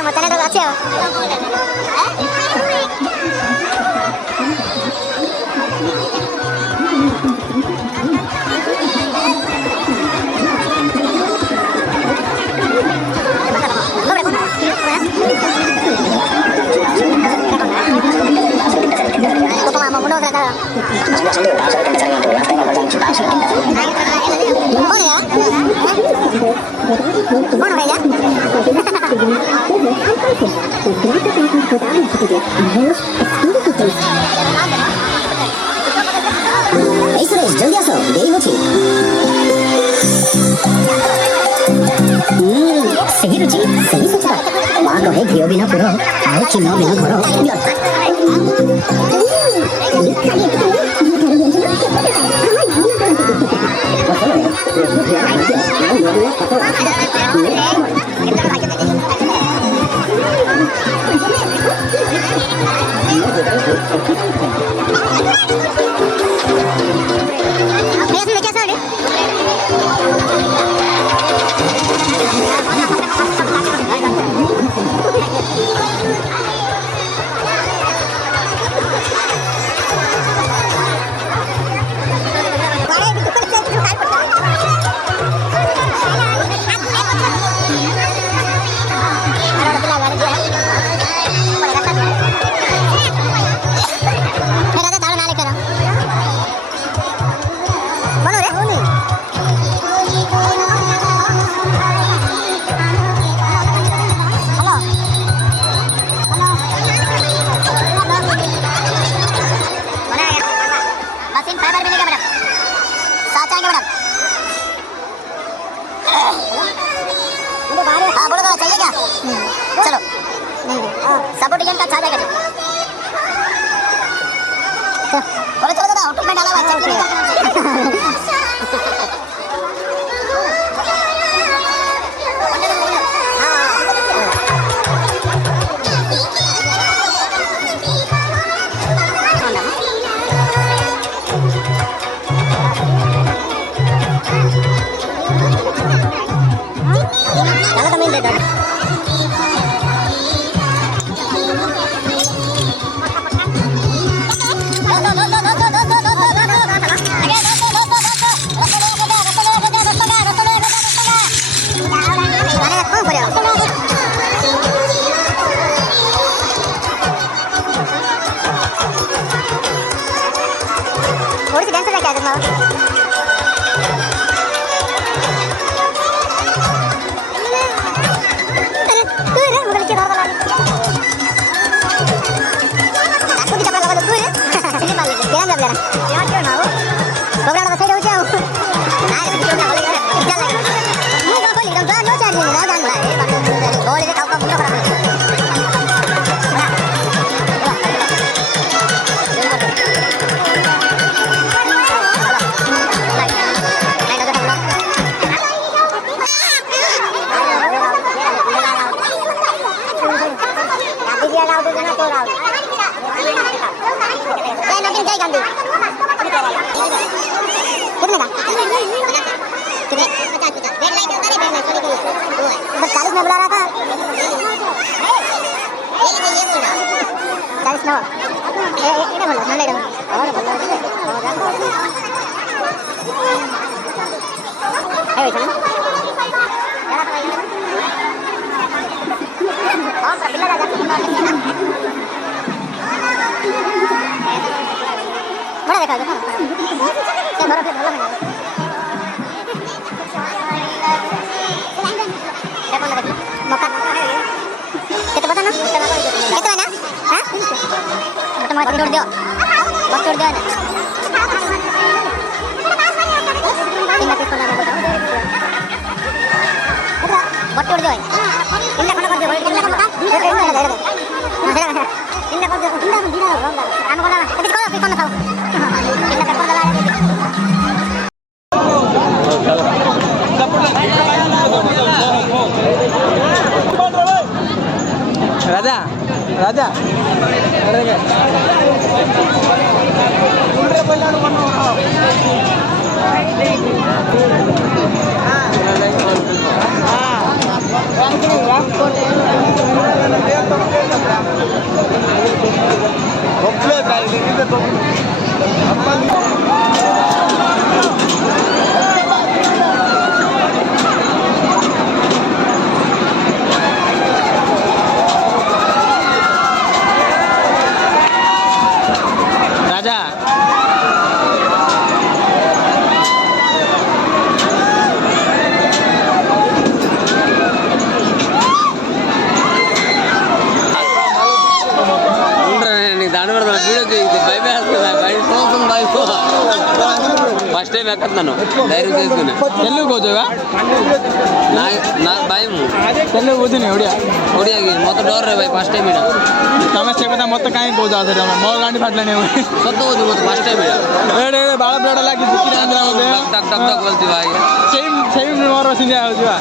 video mo channel আছে এই সুরেশ জলদি আসো দেরি হচ্ছে ସେହି ରୁଚି ସେହି ସଚେତା ମା କହେ ଘିଅ ବିନା ପୁର ଆଉ ଚିହ୍ନ ବିନା ଘର सपोर्ट गेम का अच्छा जाएगा बोले चलो दादा ऑटो में डाला हुआ चल राजा राजा हाँ రాజా దాని వల్ల వీడియో ఫస్ట్ టైం ఎక్కడున్నాను ధైర్యం చేసుకుని తెలుగు కూర్చోవా నాకు భయం తెలుగు కూర్చుని ఒడియా ఒడియాకి మొత్తం డోర్ రే భాई ఫస్ట్ టైం ఇడ సమస్య কথা మొత్తం ಕಾಯಿ ಕೂದ ಆದ್ರೆ ಮೋಲ್ ಗಾಂಡಿ ಫಾಟ್ಲನೆ ಸತ್ತು ಹೋದು ಮೊತ್ತ ಫಸ್ಟ್ ಟೈಮ್ ಇಡ ಏಡೆ ಬಾಳ ಬ್ರೇಡ ಲಾಗಿ ದಿಕ್ಕಿನ ಅಂದ್ರೆ ಮತ್ತೆ ಟಕ್ ಟಕ್ ಟಕ್ बोलती भाई ಸೇಮ್ ಸೇಮ್ ನೋರೋ ಸಿಂಜೆ ಆಗುವಾ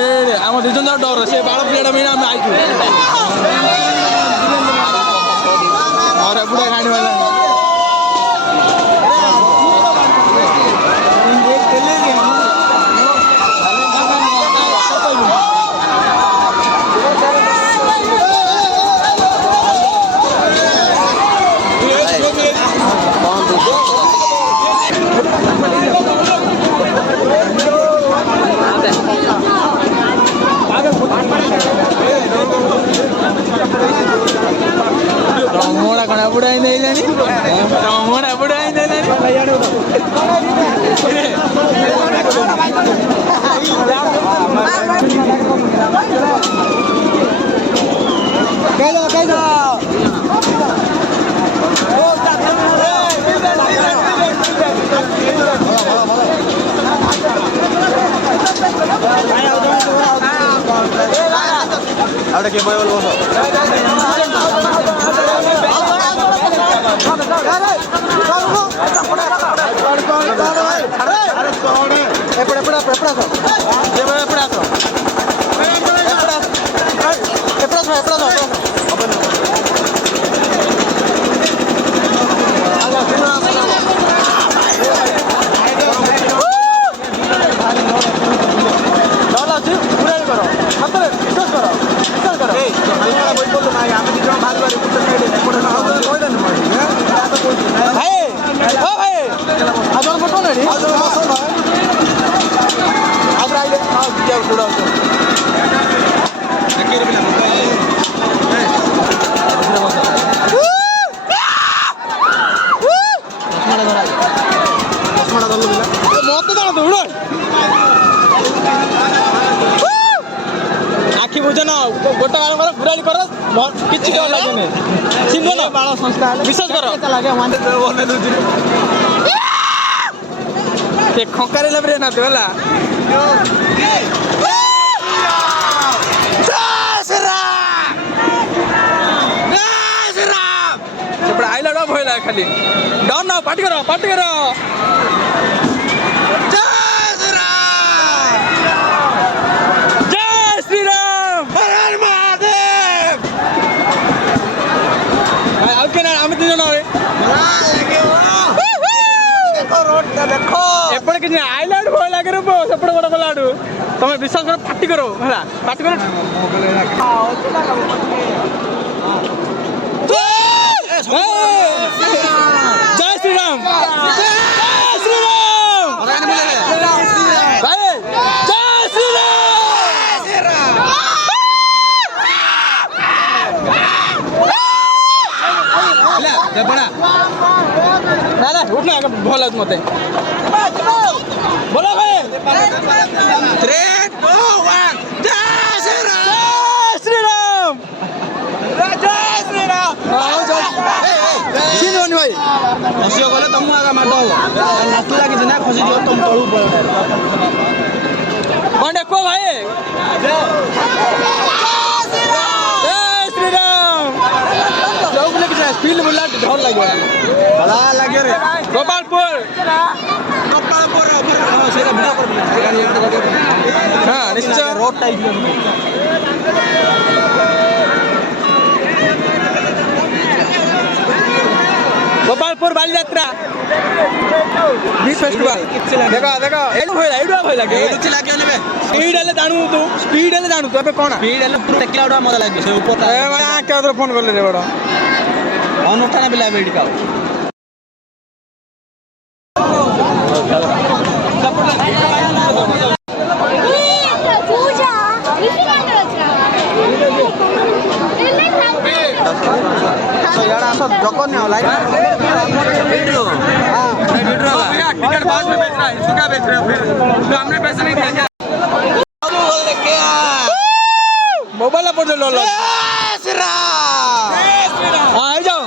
ಏಡೆ ଆମ ଦିଜନ ଯାକ ଡର ସେ ବାଳ ପ୍ଲେଟ ମିନା ଆମେ ଆଇଛୁ और बुढ़ा गाड़ी वाला मोड़ा कौन बुढ़ा ही नहीं जानी मोड़ा बुढ़ा ही नहीं जानी कैसा कैसा ada que voy a volver आखि बुझन गोटे बार बुराड़ी कर किसी लगे सिंह बाल संस्था विश्वास कर खंकार ना गला आईला डर भय लगे खाली डर ना पार्टी करो एपटे कि आईलाड भय लगे सेपटे बड़ा गलाडू तुम विश्वास कर पार्टी करो है पार्टी करो जय श्री राम जय श्री राम भाई जय श्री राम ना उठना भल मत बोलो भाई 3 2 1 जय श्री राम जय श्री राम सिन भाई खसी गले तुम आगे माड नातू लगी ना खसी जो तुम तलू कौन देखो भाई जय श्री राम लोग लेके फील्ड बुला ढोल लगे बड़ा लगे रे गोपालपुर हाँ निश्चय रोड टाइप गोपालपुर बाली यात्रा बीच फेस्टिवल देखो देखो एडू भइला के चिला के नेबे स्पीड हेले जानू तू अबे कोन स्पीड हेले पूरा टेकला उडा मजा लागे से ऊपर ए आ के फोन करले रे बड़ा অনুষ্ঠানে বিলা বেড়ি খাও যখন लाइट टिकट बाद में बेच रहा है इसको क्या बेच रहे हो फिर तो हमने पैसे नहीं दिया क्या मोबाइल पर लो लो आ जाओ